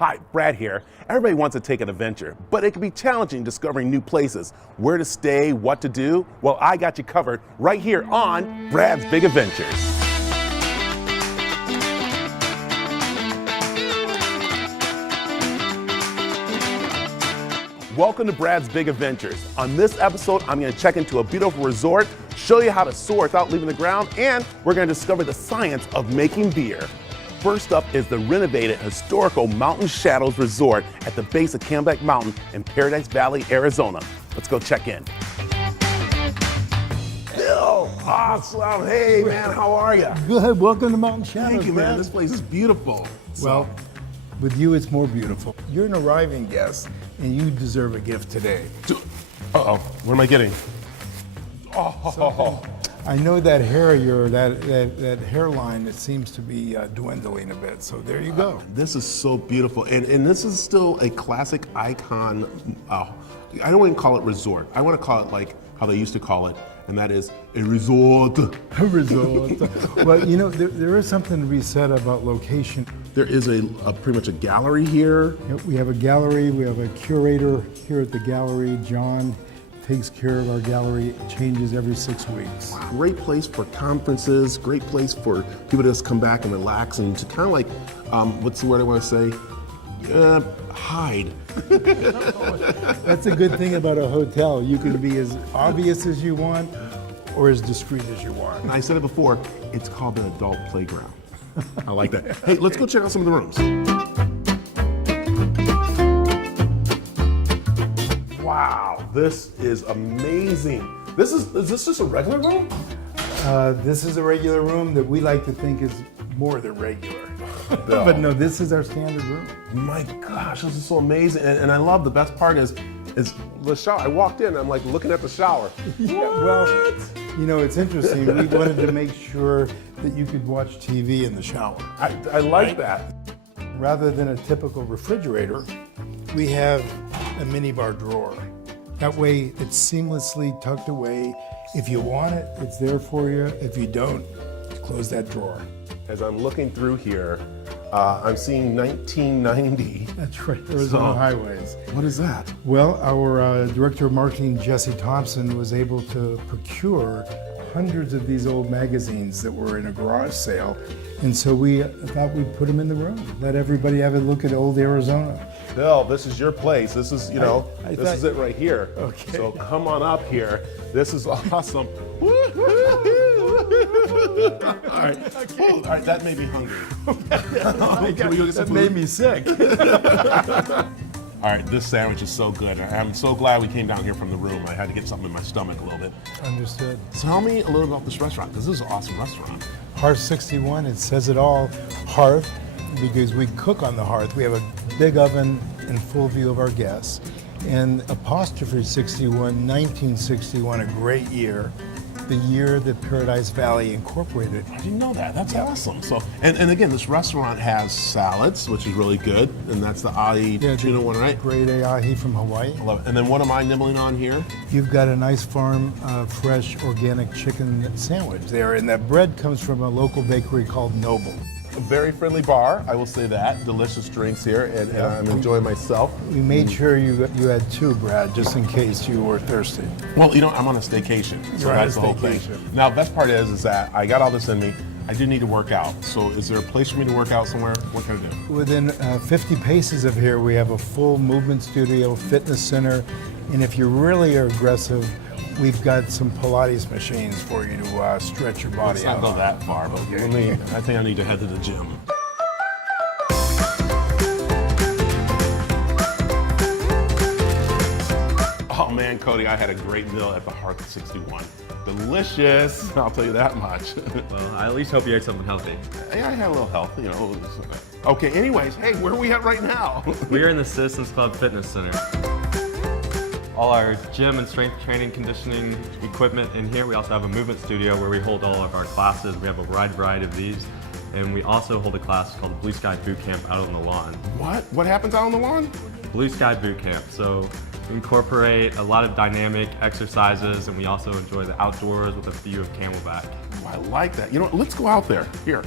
Hi, Brad here. Everybody wants to take an adventure, but it can be challenging discovering new places, where to stay, what to do. Well, I got you covered right here on Brad's Big Adventures. Welcome to Brad's Big Adventures. On this episode, I'm going to check into a beautiful resort, show you how to soar without leaving the ground, and we're going to discover the science of making beer. First up is the renovated historical Mountain Shadows Resort at the base of Camelback Mountain in Paradise Valley, Arizona. Let's go check in. Bill, awesome. Hey, man, how are you? Good. Welcome to Mountain Shadows. Thank you, man. Brad. This place is beautiful. Well, with you, it's more beautiful. You're an arriving guest, and you deserve a gift today. Uh-oh, what am I getting? Oh, I know that hair of yours, that hairline, that seems to be dwindling a bit. So there you go. This is so beautiful, and this is still a classic icon. I don't even call it resort. I want to call it like how they used to call it, and that is a resort. A resort. Well, you know, there is something to be said about location. There is pretty much a gallery here. We have a gallery. We have a curator here at the gallery. John takes care of our gallery. It changes every 6 weeks. Great place for conferences, great place for people to just come back and relax and to kind of like, what's the word I want to say? Hide. That's a good thing about a hotel. You can be as obvious as you want or as discreet as you want. And I said it before, it's called an adult playground. I like that. Hey, let's go check out some of the rooms. Wow, this is amazing. Is this just a regular room? This is a regular room that we like to think is more than regular. But no, this is our standard room. My gosh, this is so amazing. And I love the best part is the shower. I walked in, I'm like looking at the shower. Yeah, well, you know, it's interesting. We wanted to make sure that you could watch TV in the shower. I like that. Rather than a typical refrigerator, we have a minibar drawer. That way it's seamlessly tucked away. If you want it, it's there for you. If you don't, close that drawer. As I'm looking through here, I'm seeing 1990. That's right, Arizona Highways. What is that? Well, our Director of Marketing, Jesse Thompson, was able to procure hundreds of these old magazines that were in a garage sale. And so we thought we'd put them in the room, let everybody have a look at old Arizona. Bill, this is your place. This is, you know, this is it right here. Okay. So come on up here. This is awesome. All right. Okay. All right, that made me hungry. Can we go get some food? That made me sick. All right, this sandwich is so good. I'm so glad we came down here from the room. I had to get something in my stomach a little bit. Understood. Tell me a little about this restaurant, because this is an awesome restaurant. Hearth 61, it says it all. Hearth, because we cook on the hearth. We have a big oven in full view of our guests. And apostrophe 61, 1961, a great year. The year that Paradise Valley incorporated. I didn't know that. That's awesome. So, and again, this restaurant has salads, which is really good, and that's the ahi tuna one, right? Grade A ahi from Hawaii. I love it. And then what am I nibbling on here? You've got a nice farm, fresh, organic chicken sandwich there, and that bread comes from a local bakery called Noble. A very friendly bar, I will say that. Delicious drinks here, and I'm enjoying myself. We made sure you had two, Brad, just in case you were thirsty. Well, you know, I'm on a staycation, so that's the whole thing. Now, the best part is that I got all this in me. I do need to work out. So is there a place for me to work out somewhere? What can I do? Within 50 paces of here, we have a full movement studio, fitness center, and if you really are aggressive, we've got some Pilates machines for you to stretch your body out. Let's not go that far, but I think I need to head to the gym. Oh man, Cody, I had a great meal at the Hearth 61. Delicious, I'll tell you that much. Well, I at least hope you ate something healthy. Yeah, I had a little health, you know. Okay, anyways, hey, where are we at right now? We are in the Citizens Club Fitness Center. All our gym and strength training conditioning equipment in here. We also have a movement studio where we hold all of our classes. We have a wide variety of these. And we also hold a class called Blue Sky Boot Camp out on the lawn. What? What happens out on the lawn? Blue Sky Boot Camp. So we incorporate a lot of dynamic exercises, and we also enjoy the outdoors with a view of Camelback. Oh, I like that. You know what? Let's go out there. Here.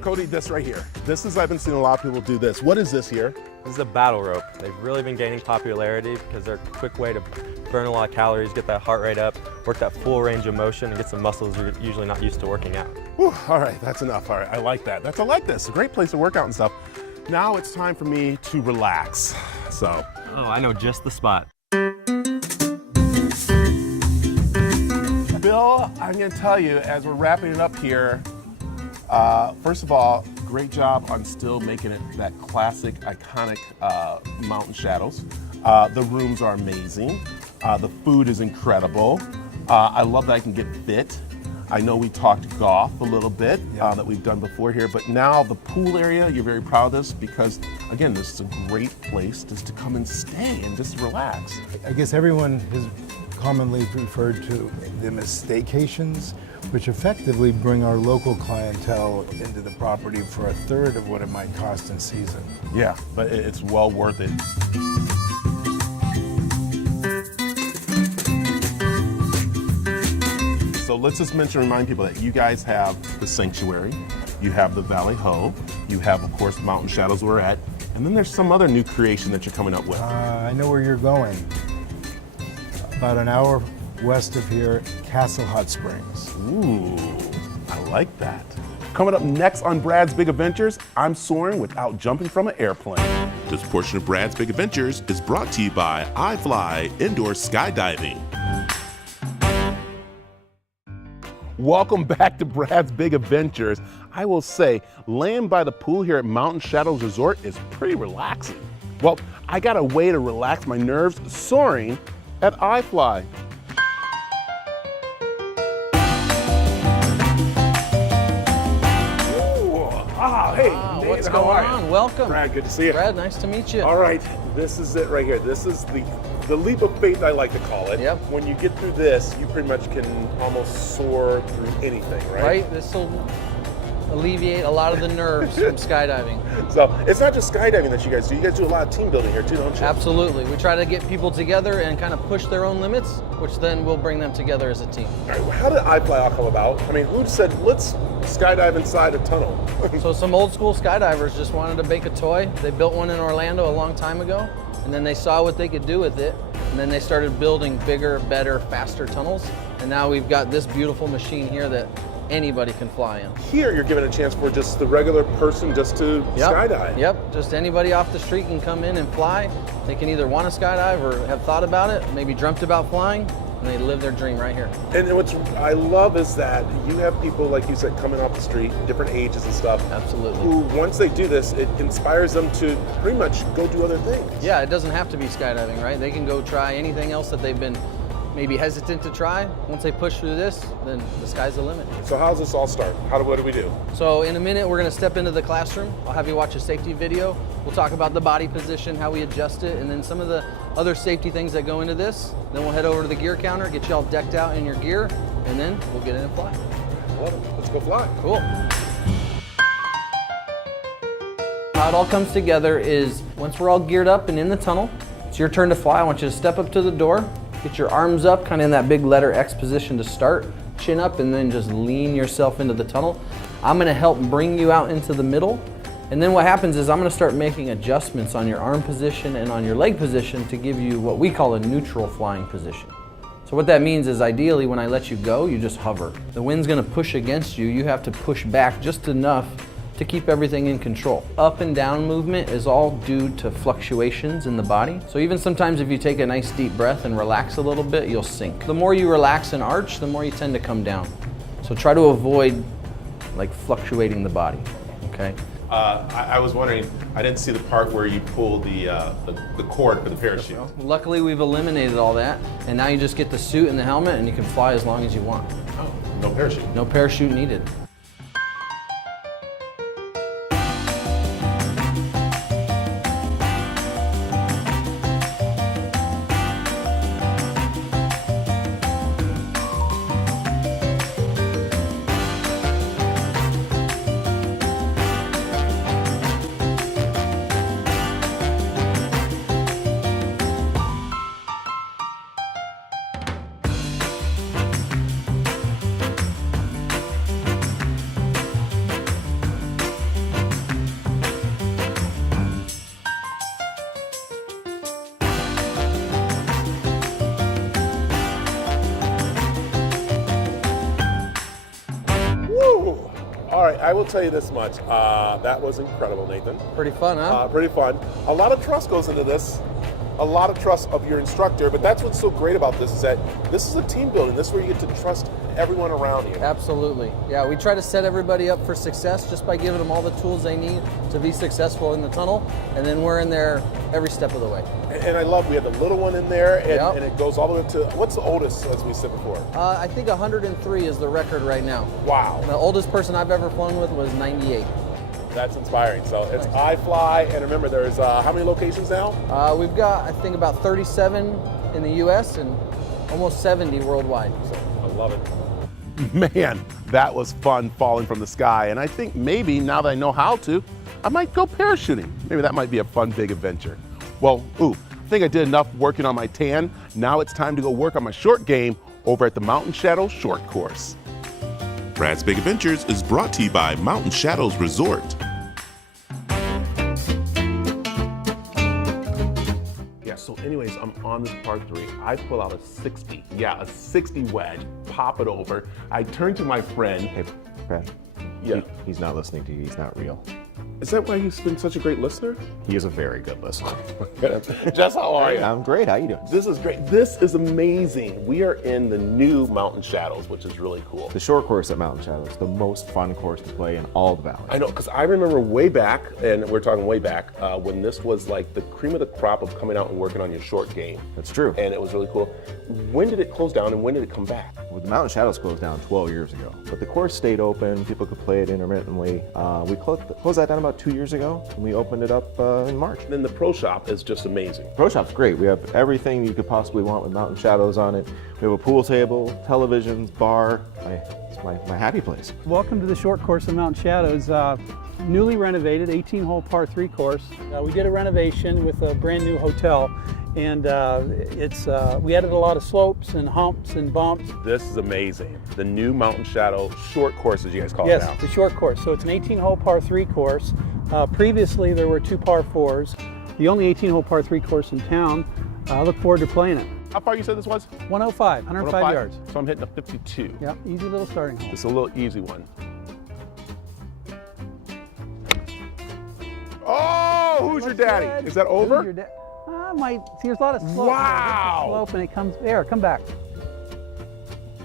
Cody, this right here. I've been seeing a lot of people do this. What is this here? This is a battle rope. They've really been gaining popularity because they're a quick way to burn a lot of calories, get that heart rate up, work that full range of motion, and get some muscles you're usually not used to working out. Whew, all right, that's enough. All right, I like that. I like this. A great place to work out and stuff. Now it's time for me to relax. So. Oh, I know just the spot. Bill, I'm gonna tell you, as we're wrapping it up here, first of all, great job on still making it that classic, iconic mountain shadows. The rooms are amazing. The food is incredible. I love that I can get fit. I know we talked golf a little bit that we've done before here, but now the pool area, you're very proud of this because, again, this is a great place just to come and stay and just relax. I guess everyone has commonly referred to them as staycations, which effectively bring our local clientele into the property for a third of what it might cost in season. Yeah, but it's well worth it. So let's just remind people that you guys have the sanctuary, you have the Valley Ho, you have, of course, Mountain Shadows we're at, and then there's some other new creation that you're coming up with. I know where you're going. About an hour west of here, Castle Hot Springs. Ooh, I like that. Coming up next on Brad's Big Adventures, I'm soaring without jumping from an airplane. This portion of Brad's Big Adventures is brought to you by iFLY Indoor Skydiving. Welcome back to Brad's Big Adventures. I will say, laying by the pool here at Mountain Shadows Resort is pretty relaxing. Well, I got a way to relax my nerves soaring at iFLY. Hey, Nate, what's how going are you? on? Welcome. Brad, good to see you. Brad, nice to meet you. All right, this is it right here. This is the leap of faith, I like to call it. Yep. When you get through this, you pretty much can almost soar through anything, right? Right? This will alleviate a lot of the nerves from skydiving. So it's not just skydiving that you guys do. You guys do a lot of team building here too, don't you? Absolutely. We try to get people together and kind of push their own limits, which then will bring them together as a team. All right, well, how did iFLY all come about? I mean, who said, let's skydive inside a tunnel? So some old school skydivers just wanted to make a toy. They built one in Orlando a long time ago, and then they saw what they could do with it, and then they started building bigger, better, faster tunnels. And now we've got this beautiful machine here that anybody can fly in. Here, you're given a chance for just the regular person just to skydive. Yep, just anybody off the street can come in and fly. They can either want to skydive or have thought about it, maybe dreamt about flying, and they live their dream right here. And what's I love is that you have people, like you said, coming off the street, different ages and stuff. Absolutely. Who, once they do this, it inspires them to pretty much go do other things. Yeah, it doesn't have to be skydiving, right? They can go try anything else that they've been maybe hesitant to try. Once they push through this, then the sky's the limit. So how does this all start? What do we do? So in a minute, we're gonna step into the classroom. I'll have you watch a safety video. We'll talk about the body position, how we adjust it, and then some of the other safety things that go into this. Then we'll head over to the gear counter, get you all decked out in your gear, and then we'll get in and fly. Love it. Let's go fly. Cool. How it all comes together is once we're all geared up and in the tunnel, it's your turn to fly. I want you to step up to the door, get your arms up, kind of in that big letter X position to start, chin up, and then just lean yourself into the tunnel. I'm gonna help bring you out into the middle. And then what happens is I'm gonna start making adjustments on your arm position and on your leg position to give you what we call a neutral flying position. So what that means is ideally when I let you go, you just hover. The wind's gonna push against you. You have to push back just enough to keep everything in control. Up and down movement is all due to fluctuations in the body. So even sometimes if you take a nice deep breath and relax a little bit, you'll sink. The more you relax and arch, the more you tend to come down. So try to avoid like fluctuating the body, okay? I was wondering, I didn't see the part where you pull the cord for the parachute. Luckily we've eliminated all that, and now you just get the suit and the helmet and you can fly as long as you want. Oh, no parachute. No parachute needed. I will tell you this much. That was incredible, Nathan. Pretty fun, huh? Pretty fun. A lot of trust goes into this. A lot of trust of your instructor, but that's what's so great about this is that this is a team building. This is where you get to trust everyone around you. Absolutely. Yeah, we try to set everybody up for success just by giving them all the tools they need to be successful in the tunnel, and then we're in there every step of the way. And I love we have the little one in there, and, Yep. and it goes all the way up to, what's the oldest, as we said before? I think 103 is the record right now. Wow. The oldest person I've ever flown with was 98. That's inspiring. So it's iFLY, and remember, there's how many locations now? We've got, I think, about 37 in the U.S. and almost 70 worldwide. So. I love it. Man, that was fun falling from the sky, and I think maybe now that I know how to, I might go parachuting. Maybe that might be a fun, big adventure. Well, I think I did enough working on my tan. Now it's time to go work on my short game over at the Mountain Shadow Short Course. Brad's Big Adventures is brought to you by Mountain Shadows Resort. Yeah, so anyways, I'm on this par 3. I pull out a 60. Yeah, a 60 wedge, pop it over. I turn to my friend. Hey, Brad. Yeah. He's not listening to you. He's not real. Is that why you've been such a great listener? He is a very good listener. Jess, how are you? I'm great. How you doing? This is great. This is amazing. We are in the new Mountain Shadows, which is really cool. The short course at Mountain Shadows, the most fun course to play in all the valley. I know, because I remember way back, and we're talking way back, when this was like the cream of the crop of coming out and working on your short game. That's true. And it was really cool. When did it close down, and when did it come back? Well, the Mountain Shadows closed down 12 years ago, but the course stayed open. People could play it intermittently. We closed that down about 2 years ago, and we opened it up in March. And then the Pro Shop is just amazing. Pro Shop's great. We have everything you could possibly want with Mountain Shadows on it. We have a pool table, televisions, bar. It's my happy place. Welcome to the short course of Mountain Shadows. Newly renovated 18-hole par 3 course. We did a renovation with a brand new hotel, and we added a lot of slopes and humps and bumps. This is amazing. The new Mountain Shadow Short Course, as you guys call it now. Yes, the short course. So it's an 18-hole par 3 course. Previously there were 2 par 4s. The only 18-hole par 3 course in town. I look forward to playing it. How far you said this was? 105 105 yards. So I'm hitting a 52. Yeah, easy little starting hole. It's a little easy one. Oh, who's your daddy? Good. Is that over? Who's your there's a lot of slope. Wow. Slope and it comes there. Come back.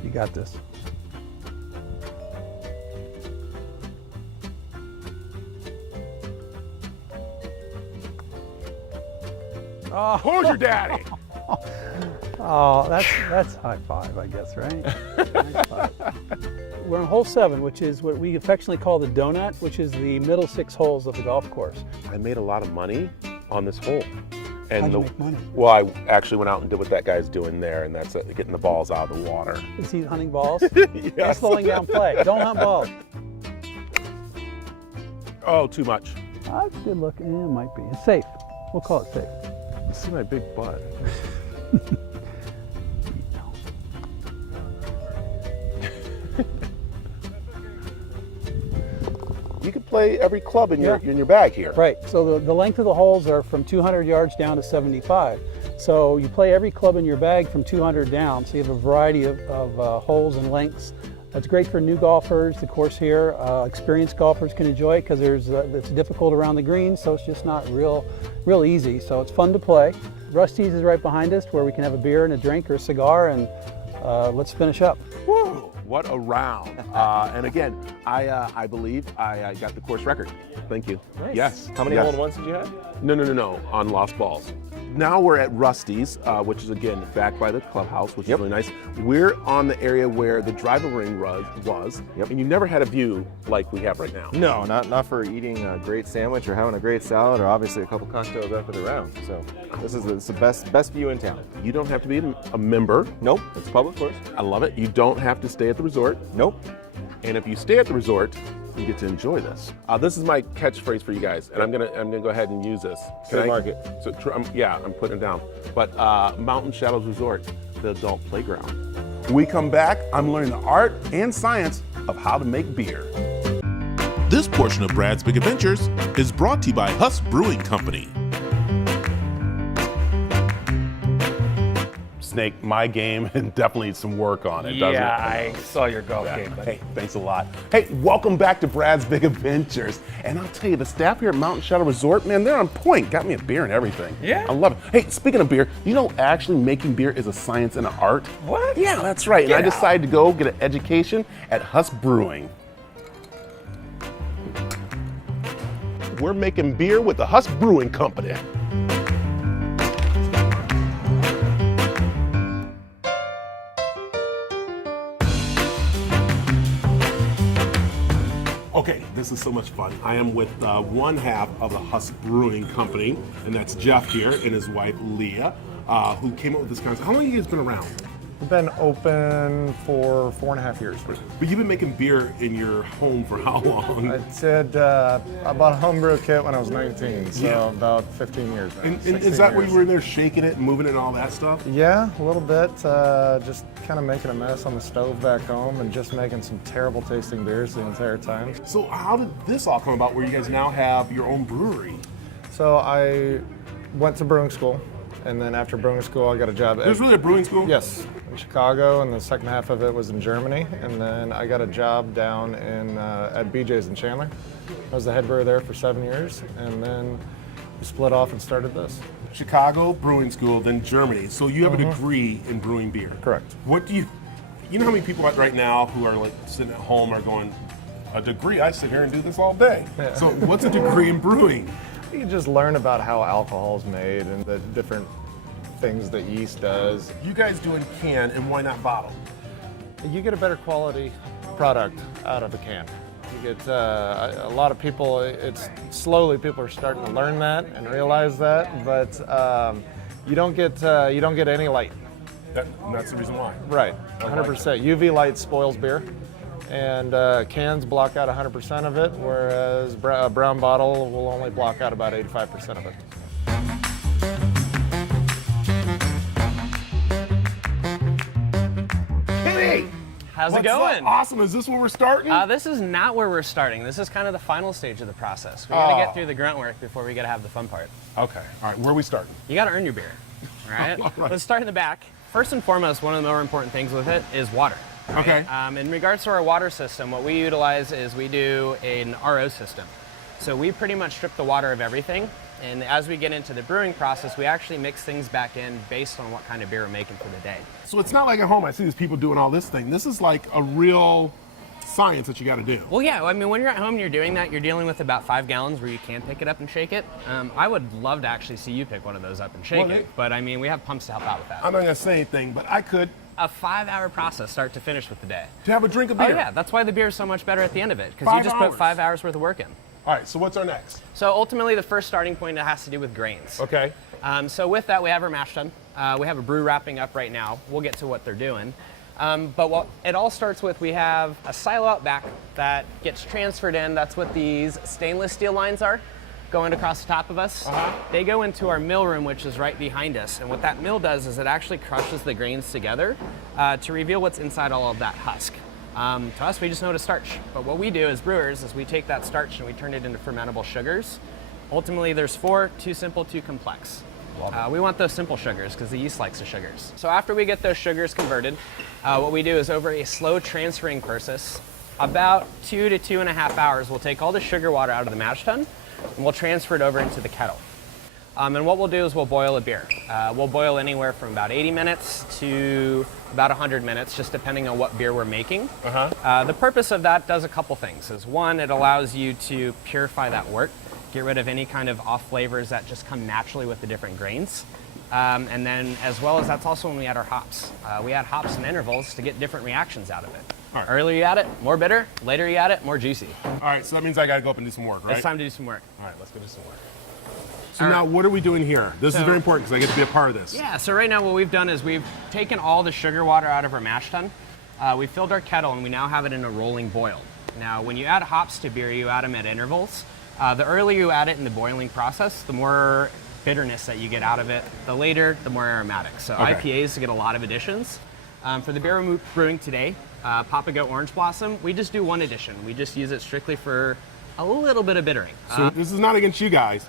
You got this. Oh, who's your daddy? Oh, that's high five, I guess, right? Nice five. We're on hole 7, which is what we affectionately call the donut, which is the middle 6 holes of the golf course. I made a lot of money on this hole. And How'd you make money? Well, I actually went out and did what that guy's doing there, and that's getting the balls out of the water. Is he hunting balls? Yes. And slowing down play. Don't hunt balls. Oh, too much. That's good looking. It might be. It's safe. We'll call it safe. You see my big butt. You could play every club in your bag here. Right. So the length of the holes are from 200 yards down to 75. So you play every club in your bag from 200 down. So you have a variety of holes and lengths. It's great for new golfers. The course here, experienced golfers can enjoy it because it's difficult around the green, so it's just not real easy. So it's fun to play. Rusty's is right behind us, where we can have a beer and a drink or a cigar, and let's finish up. Woo! What a round. And again, I believe I got the course record. Thank you. Nice. Yes. How many yes. hole-in-ones did you have? No, on Lost Balls. Now we're at Rusty's, which is again back by the clubhouse, which is really nice. We're on the area where the driver ring was, and you never had a view like we have right now. No, not for eating a great sandwich or having a great salad or obviously a couple cocktails after the round. So this is the best view in town. You don't have to be a member. Nope, it's a public course. I love it. You don't have to stay at the resort. Nope. And if you stay at the resort, you get to enjoy this. This is my catchphrase for you guys, and I'm gonna go ahead and use this. Trademark it. So I'm putting it down. But Mountain Shadows Resort, the adult playground. When we come back, I'm learning the art and science of how to make beer. This portion of Brad's Big Adventures is brought to you by Huss Brewing Company. Snake, my game and definitely needs some work on it, doesn't it? Yeah, I saw your golf game. But Hey, thanks a lot. Hey, welcome back to Brad's Big Adventures. And I'll tell you, the staff here at Mountain Shadow Resort, man, they're on point. Got me a beer and everything. Yeah? I love it. Hey, speaking of beer, you know actually making beer is a science and an art? What? Yeah, that's right. And Get I decided to go get an education at Huss Brewing. We're making beer with the Huss Brewing Company. Okay, this is so much fun. I am with one half of the Huss Brewing Company, and that's Jeff here and his wife Leah, who came up with this concept. How long have you guys been around? We've been open for 4.5 years. But you've been making beer in your home for how long? I did about a homebrew kit when I was 19, so Yeah. about 15 years now. And 16 is that where years. you were in there shaking it and moving it and all that stuff? Yeah, a little bit. Just kind of making a mess on the stove back home and just making some terrible tasting beers the entire time. So how did this all come about where you guys now have your own brewery? So I went to brewing school, and then after brewing school, I got a job There's really a brewing school? Yes, in Chicago, and the second half of it was in Germany, and then I got a job down in at BJ's in Chandler. I was the head brewer there for 7 years, and then we split off and started this. Chicago Brewing School, then Germany. So you have a degree in brewing beer. Correct. What do you know how many people right now who are like sitting at home are going, a degree? I sit here and do this all day. Yeah. So what's a degree in brewing? You just learn about how alcohol is made and the different things that yeast does. You guys do in can, and why not bottle? You get a better quality product out of a can. You get a lot of people. It's slowly people are starting to learn that and realize that, but you don't get any light. That's the reason why. Right, 100%. UV light spoils beer, and cans block out 100% of it, whereas a brown bottle will only block out about 85% of it. Hey! How's it What's going? up? Awesome. Is this where we're starting? This is not where we're starting. This is kind of the final stage of the process. We gotta get through the grunt work before we gotta have the fun part. Okay. All right. Where are we starting? You gotta earn your beer, all right? All right. Let's start in the back. First and foremost, one of the more important things with it is water. right? Okay. In regards to our water system, what we utilize is we do an RO system. So we pretty much strip the water of everything, and as we get into the brewing process, we actually mix things back in based on what kind of beer we're making for the day. So it's not like at home I see these people doing all this thing. This is like a real science that you got to do. Well, yeah, I mean, when you're at home and you're doing that, you're dealing with about 5 gallons where you can pick it up and shake it. I would love to actually see you pick one of those up and shake it, but I mean, we have pumps to help out with that. I'm not going to say anything, but I could. A 5-hour process, start to finish with the day. To have a drink of beer? Oh yeah, that's why the beer is so much better at the end of it, because you just 5 put 5 hours worth of work in. All right, so what's our next? So ultimately, the first starting point has to do with grains. Okay. So with that, we have our mash tun. We have a brew wrapping up right now. We'll get to what they're doing. But what it all starts with, we have a silo out back that gets transferred in. That's what these stainless steel lines are, going across the top of us. They go into our mill room, which is right behind us. And what that mill does is it actually crushes the grains together to reveal what's inside all of that husk. To us, we just know to starch. But what we do as brewers is we take that starch and we turn it into fermentable sugars. Ultimately, there's 4, 2 simple, 2 complex. We want those simple sugars because the yeast likes the sugars. So after we get those sugars converted, what we do is over a slow transferring process, about 2 to 2.5 hours, we'll take all the sugar water out of the mash tun and we'll transfer it over into the kettle. And what we'll do is we'll boil a beer. We'll boil anywhere from about 80 minutes to about 100 minutes, just depending on what beer we're making. The purpose of that does a couple things. Is one, it allows you to purify that wort, get rid of any kind of off flavors that just come naturally with the different grains. And then as well as that's also when we add our hops. We add hops in intervals to get different reactions out of it. Right. Earlier you add it, more bitter. Later you add it, more juicy. All right, so that means I got to go up and do some work, right? It's time to do some work. All right, let's go do some work. So now what are we doing here? This is So- very important because I get to be a part of this. Yeah, so right now what we've done is we've taken all the sugar water out of our mash tun. We filled our kettle and we now have it in a rolling boil. Now when you add hops to beer, you add them at intervals. The earlier you add it in the boiling process, the more bitterness that you get out of it. The later, the more aromatic. So Okay. IPAs get a lot of additions. For the beer we're brewing today, Papago Orange Blossom, we just do one addition. We just use it strictly for a little bit of bittering. So this is not against you guys.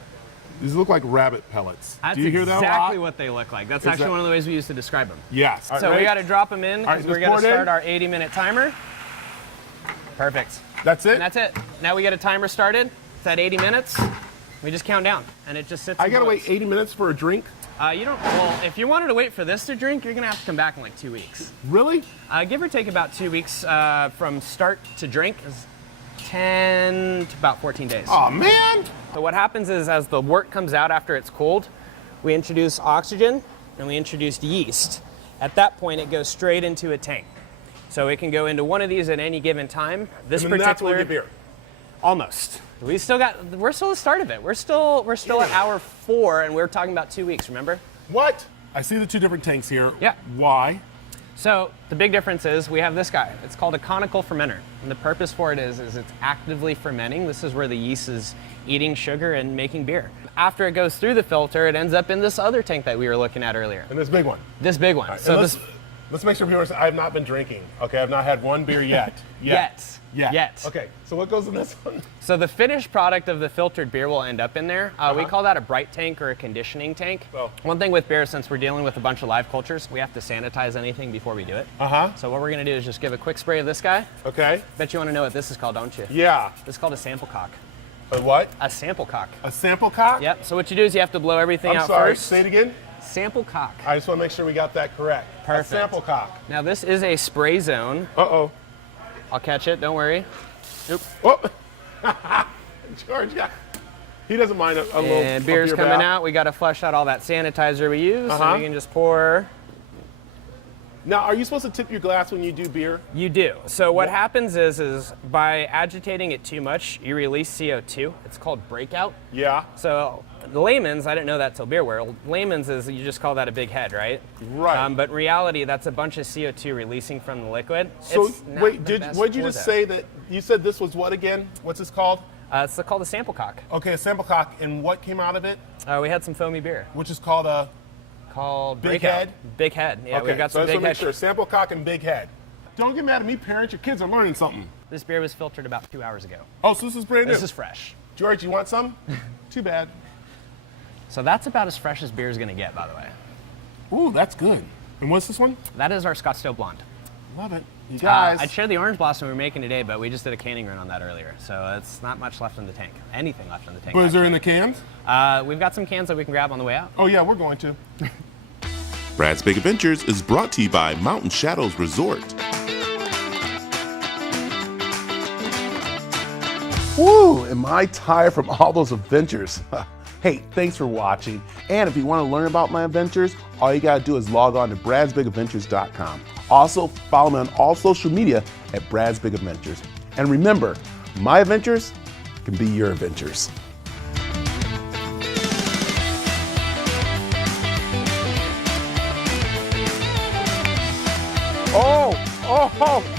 These look like rabbit pellets. That's Do you hear that a lot? exactly what they look like. That's Is actually that- one of the ways we use to describe them. Yes. All right, So we ready? got to drop them in All right, because we're just going to pour it in. start our 80-minute timer. Perfect. That's it? And that's it. Now we get a timer started. It's at 80 minutes. We just count down, and it just sits. I and gotta boils. wait 80 minutes for a drink? You don't. Well, if you wanted to wait for this to drink, you're gonna have to come back in like 2 weeks. Really? Give or take about 2 weeks from start to drink is 10 to about 14 days. Oh man! So what happens is, as the wort comes out after it's cooled, we introduce oxygen and we introduce yeast. At that point, it goes straight into a tank. So it can go into one of these at any given time. This And then that's when particular we get beer. almost. We're still at the start of it. We're still at hour 4, and we're talking about 2 weeks. Remember? What? I see the two different tanks here. Yeah. Why? So the big difference is we have this guy. It's called a conical fermenter, and the purpose for it is it's actively fermenting. This is where the yeast is eating sugar and making beer. After it goes through the filter, it ends up in this other tank that we were looking at earlier. And this big one. This big one. All right, So and this let's make sure viewers, I have not been drinking. Okay, I've not had one beer yet. Yet. Okay, so what goes in this one? So the finished product of the filtered beer will end up in there. We call that a bright tank or a conditioning tank. Oh. One thing with beer, since we're dealing with a bunch of live cultures, we have to sanitize anything before we do it. So what we're gonna do is just give a quick spray of this guy. Okay. Bet you wanna know what this is called, don't you? Yeah. This is called a sample cock. A what? A sample cock. A sample cock? Yep, so what you do is you have to blow everything I'm out sorry, first. say it again. Sample cock. I just want to make sure we got that correct. Perfect. A sample cock. Now this is a spray zone. Uh-oh. I'll catch it, don't worry. Oh. George, yeah. He doesn't mind a little And beer's beer coming bath. out. We got to flush out all that sanitizer we use, so we can just pour. Now, are you supposed to tip your glass when you do beer? You do. So what happens is by agitating it too much, you release CO2. It's called breakout. Yeah. So the layman's, I didn't know that till beer world. Layman's is you just call that a big head, right? Right. But in reality, that's a bunch of CO2 releasing from the liquid. So It's not wait, the best what did you for just that. say that you said this was what again? What's this called? It's called a sample cock. Okay, a sample cock, and what came out of it? We had some foamy beer Which is called a called Big Breakout. Head? Big head. Yeah, okay. we've got So some I just big want to head. make sure sample cock and big head. Don't get mad at me, parents. Your kids are learning something. This beer was filtered about 2 hours ago. Oh, so this is brand new. This is fresh. George, you want some? Too bad. So that's about as fresh as beer is going to get, by the way. Ooh, that's good. And what's this one? That is our Scottsdale Blonde. Love it. You guys. I'd share the orange blossom we were making today, but we just did a canning run on that earlier. So it's not much left in the tank. Anything left in the tank. But is there in actually. the cans? We've got some cans that we can grab on the way out. Oh yeah, we're going to. Brad's Big Adventures is brought to you by Mountain Shadows Resort. Woo, am I tired from all those adventures? Hey, thanks for watching. And if you want to learn about my adventures, all you got to do is log on to bradsbigadventures.com. Also, follow me on all social media at Brad's Big Adventures. And remember, my adventures can be your adventures.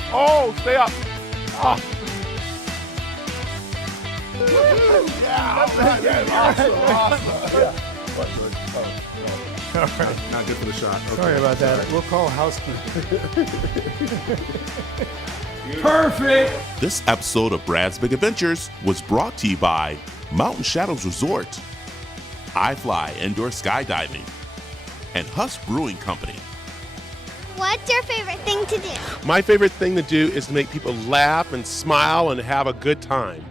Oh, stay up. Oh. Not good for the shot. Okay. Sorry about that. We'll call housekeeping. Perfect. This episode of Brad's Big Adventures was brought to you by Mountain Shadows Resort, iFLY Indoor Skydiving, and Huss Brewing Company. What's your favorite thing to do? My favorite thing to do is to make people laugh and smile and have a good time.